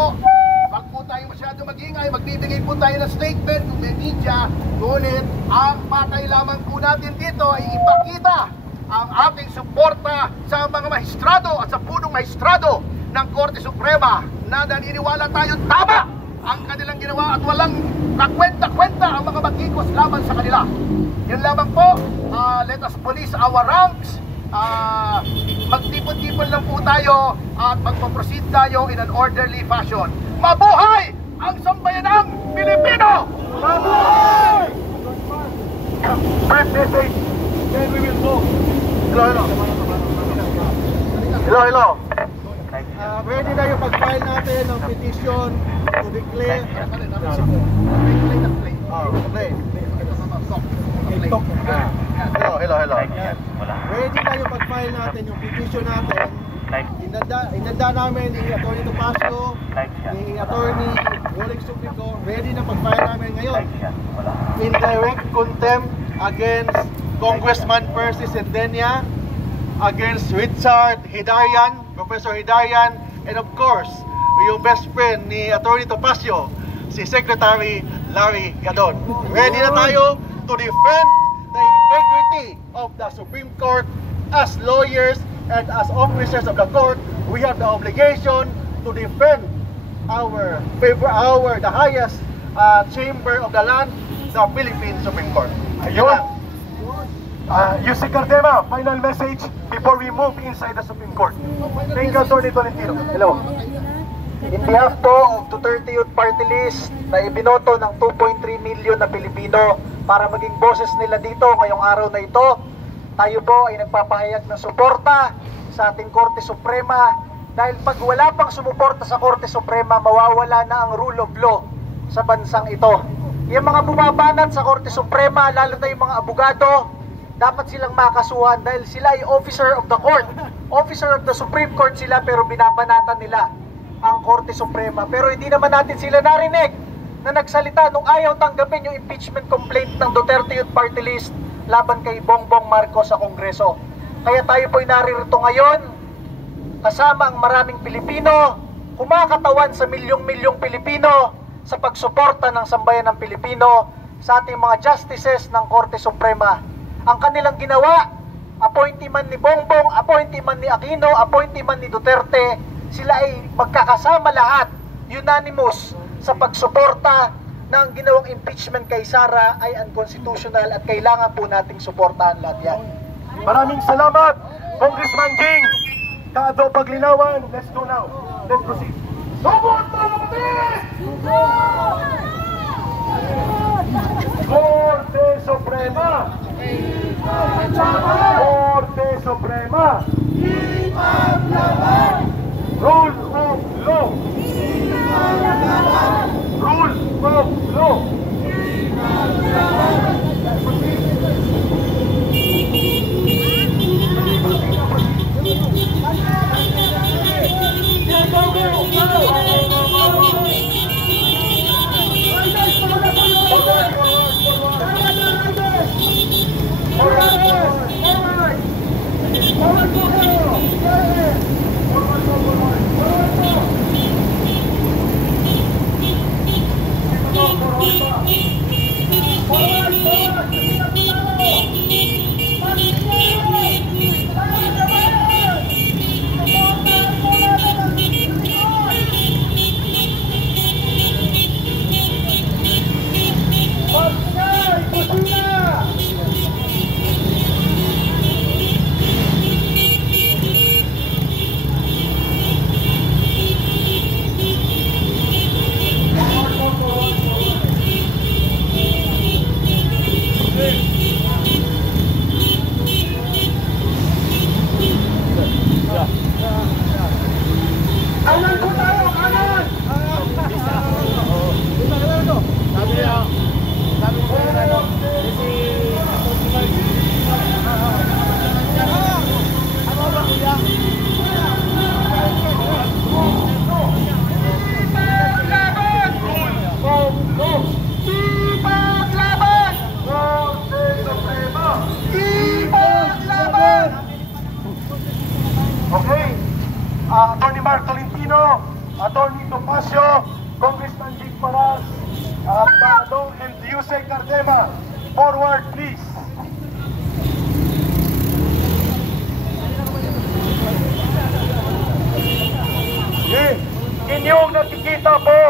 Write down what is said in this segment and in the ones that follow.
po, wag po tayo masyado mag-ingay. Magbibigay po tayo ng statement kung may media. Ngunit, ang patay lamang po natin dito ay ipakita ang ating suporta sa mga maestrado at sa punong maestrado ng Korte Suprema na naniniwala tayo tama ang kanilang ginawa at walang kakwenta-kwenta ang mga magkikos laban sa kanila. Yan lamang po, let us police our ranks. Magtipon-tipon lang po tayo at magpaproceed tayo in an orderly fashion. Mabuhay ang sambayanang Pilipino! Mabuhay! First message, then we will go. Hello. Ready na yung pag-file natin ng petition to declare Hello. Ready na yung pag-file natin yung petition natin. Inanda namin ni Atty. Topacio, ni Atty. Rolex Suplico. Ready na pag-file namin ngayon. In direct contempt against Congressman Percy Sendenia, against Richard Hidarian, Professor Hidarian, and of course, yung best friend ni Atty. Topacio, si Secretary Larry Gadon. Ready na tayo to defend the integrity of the Supreme Court. As lawyers and as officers of the court, we have the obligation to defend the highest chamber of the land, the Philippine Supreme Court. Ayun. Yussi Cardema, final message before we move inside the Supreme Court. Thank you, Atty. Tolentino. Hello. In behalf po of Duterte Youth Party List na ibinoto ng 2.3 million na Pilipino para maging boses nila dito ngayong araw na ito, tayo po ay nagpapahayag ng suporta sa ating Korte Suprema dahil pag wala pang sumuporta sa Korte Suprema, mawawala na ang rule of law sa bansang ito. Yung mga bumabanat sa Korte Suprema, lalo na yung mga abogado, dapat silang makasuhan dahil sila ay officer of the court. Officer of the Supreme Court sila pero binabanatan nila ang Korte Suprema. Pero hindi naman natin sila narinig na nagsalita nung ayaw tanggapin yung impeachment complaint ng Duterte Youth Party List laban kay Bongbong Marcos sa Kongreso. Kaya tayo po'y naririto ngayon kasama ang maraming Pilipino, kumakatawan sa milyong-milyong Pilipino sa pagsuporta ng sambayan ng Pilipino sa ating mga justices ng Korte Suprema. Ang kanilang ginawa, appointee man ni Bongbong, appointee man ni Aquino, appointee man ni Duterte, sila ay magkakasama lahat, unanimous, sa pagsuporta na ang ginawang impeachment kay Sara ay unconstitutional at kailangan po nating suportahan lahat yan. Maraming salamat, Congressman Jing. Kaado paglinawan. Let's go now. Let's proceed. Suporta natin! Korte Suprema! Korte Suprema! Rule of law! Rule of law! Forward, Topacio, Congressman Jig Paras, Senador and Yusek Cardema. Forward, please. Inyong nakikita po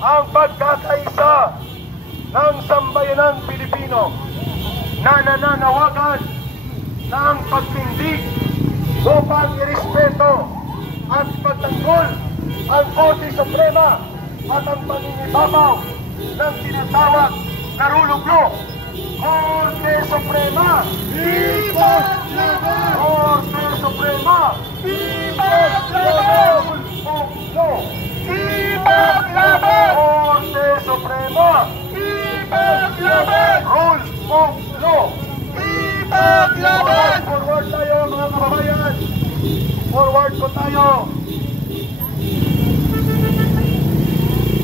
ang pagkakaisa ng sambayanang Pilipino na nananawagan ng pagtindig upang irespeto at pagtanggol ang Korte Suprema at ang pangingibabaw ng tinatawag na rule of law. Korte Suprema! Viva Laban! Korte Suprema! Viva Laban! Viva Laban! Korte Suprema! Viva Laban! Rule of law! Viva Laban! Forward tayo mga kababayan! Forward po tayo!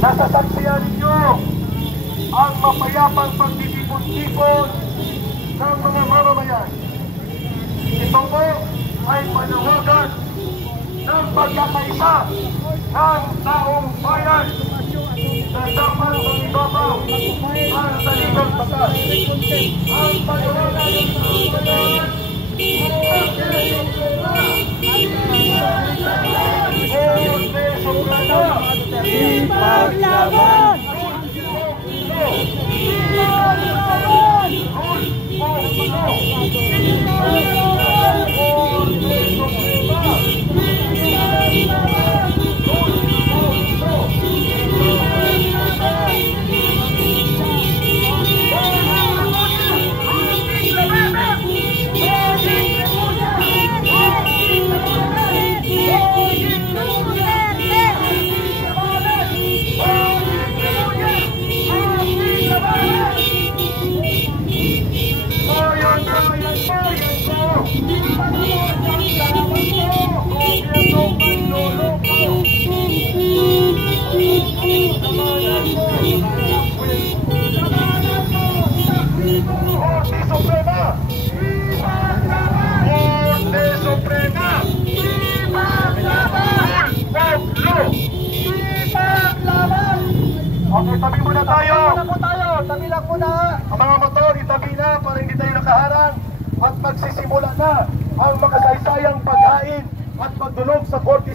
Nasasaksiyan ninyo ang mapayapang pagtitipon-tipon ng mga mamamayan. Ito po ay panawagan ng pagkakaisa ng taong bayan na dapat mag-ibabaw ang saligang batas. Ang panawagan ng taong bayan Ipaglaban! Okay, tabi muna tayo. Tabi lang muna. Ang mga motor, itabi na para hindi tayo nakaharang at magsisimula na ang makasaysayang paghain at pagdulog sa Korte